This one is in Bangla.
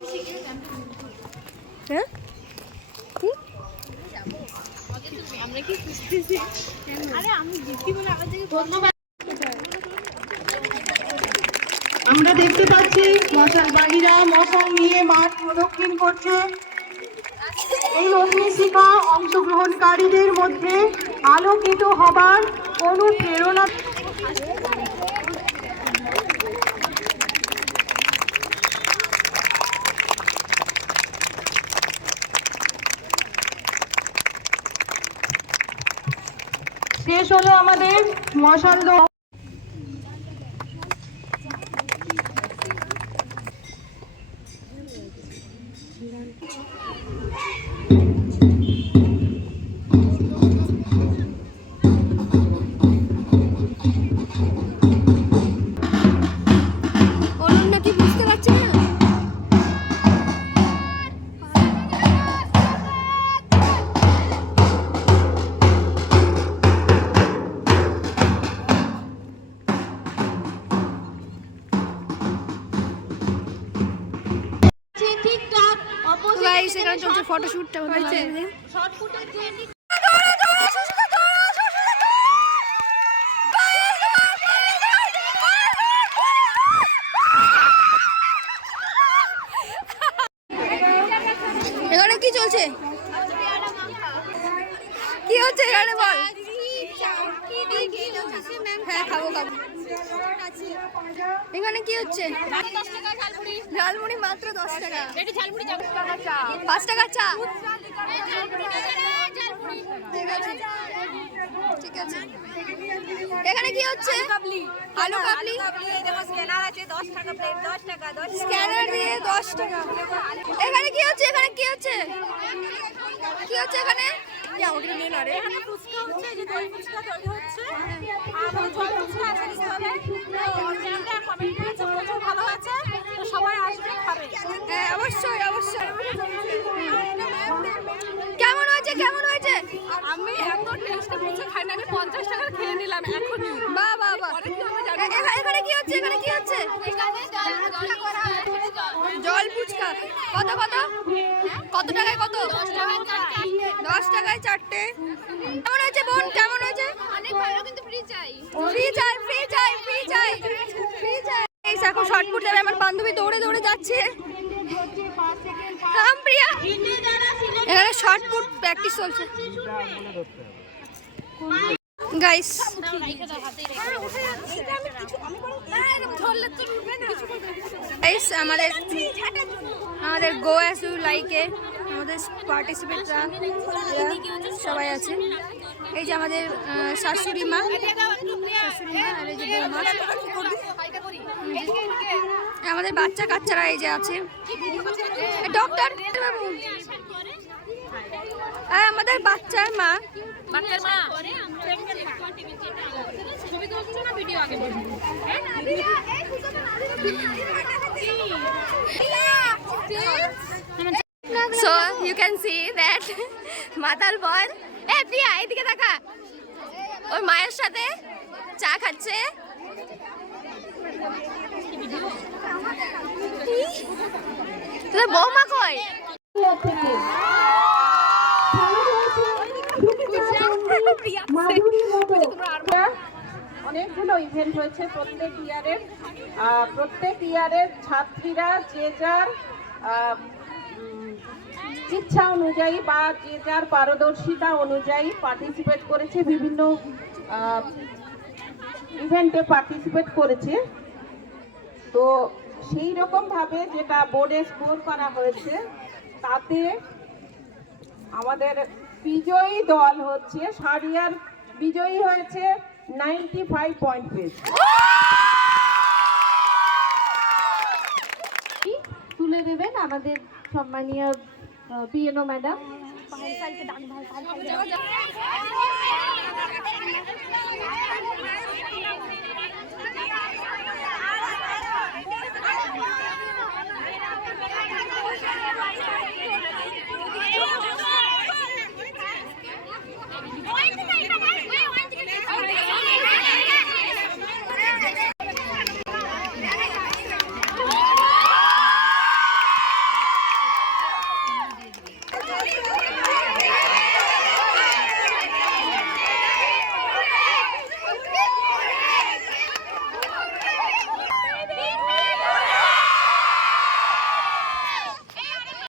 হ্যাঁ আমরা দেখতে পাচ্ছি মশালবাহীরা মশাল নিয়ে মাঠ প্রদক্ষিণ করছে। এই অগ্নিশিখা অংশগ্রহণকারীদের মধ্যে আলোকিত হবার অনুপ্রেরণা। শেষ হলো আমাদের মশাল দহন। সেখানে চলছে ফটোশুটটা হয়েছে। এখানে কি চলছে, কি হচ্ছে এখানে বল? হ্যাঁ খাবো খাবো। এখানে কি হচ্ছে? ঝালমুড়ি মাত্র 10 টাকা। 5 টাকা চা। ঠিক আছে ঠিক আছে। এখানে কি হচ্ছে? আলু কাবলি। স্ক্যানার দিয়ে 10 টাকা। এখানে কি হচ্ছে? এখানে কি হচ্ছে? কি হচ্ছে এখানে? অবশ্যই অবশ্যই। কেমন হয়েছে কেমন হয়েছে? আমি এত টেস্টে ফুচকা খাই না, আমি 50 টাকা খেয়ে নিলাম এখনই। বাহ বাহ বাহ। এখানে কি হচ্ছে? এখানে কি হচ্ছে? জল ফুচকা। কত কত কত টাকায় কত? 10 টাকায় 4টে। কেমন হয়েছে বোন, কেমন হয়েছে? অনেক ভালো, কিন্তু ফ্রি চাই। ফ্রি চাই ফ্রি চাই ফ্রি চাই ফ্রি চাই। এই দেখো শর্টপুট যাবে, আমার বান্ধবী দৌড়ে দৌড়ে যাচ্ছে। কাম প্রিয়া। এখানে শর্টপুট প্র্যাকটিস চলছে গাইস। গাইস আমাদের গো অ্যাজ ইউ লাইকে আমাদের পার্টিসিপেটরা সবাই আছে। এই যে আমাদের শাশুড়ি মা আর এই যে বৌমা, আমাদের বাচ্চা কাচ্চারা এই যে আছে, ডক্টর বাবু আর আমাদের বাচ্চার মা। So you can see that মাতাল বল। প্রিয়া এদিকে দেখা, ওর মায়ের সাথে চা খাচ্ছে। তোর বৌমা কই? অনেকগুলো ইভেন্ট হয়েছে প্রত্যেক ইয়ারের ছাত্রীরা যে যার ইচ্ছা অনুযায়ী বা যে যার পারদর্শিতা অনুযায়ী পার্টিসিপেট করেছে, বিভিন্ন ইভেন্টে পার্টিসিপেট করেছে। তো সেই রকম ভাবে যেটা বোর্ডে স্কোর করা হয়েছে, তাতে আমাদের বিজয়ী দল হচ্ছে সারিয়ার বিজয়ী হয়েছে 95 পয়েন্ট পেয়েছে। তুলে দেবেন আমাদের সম্মানীয় পিএনও ম্যাডাম।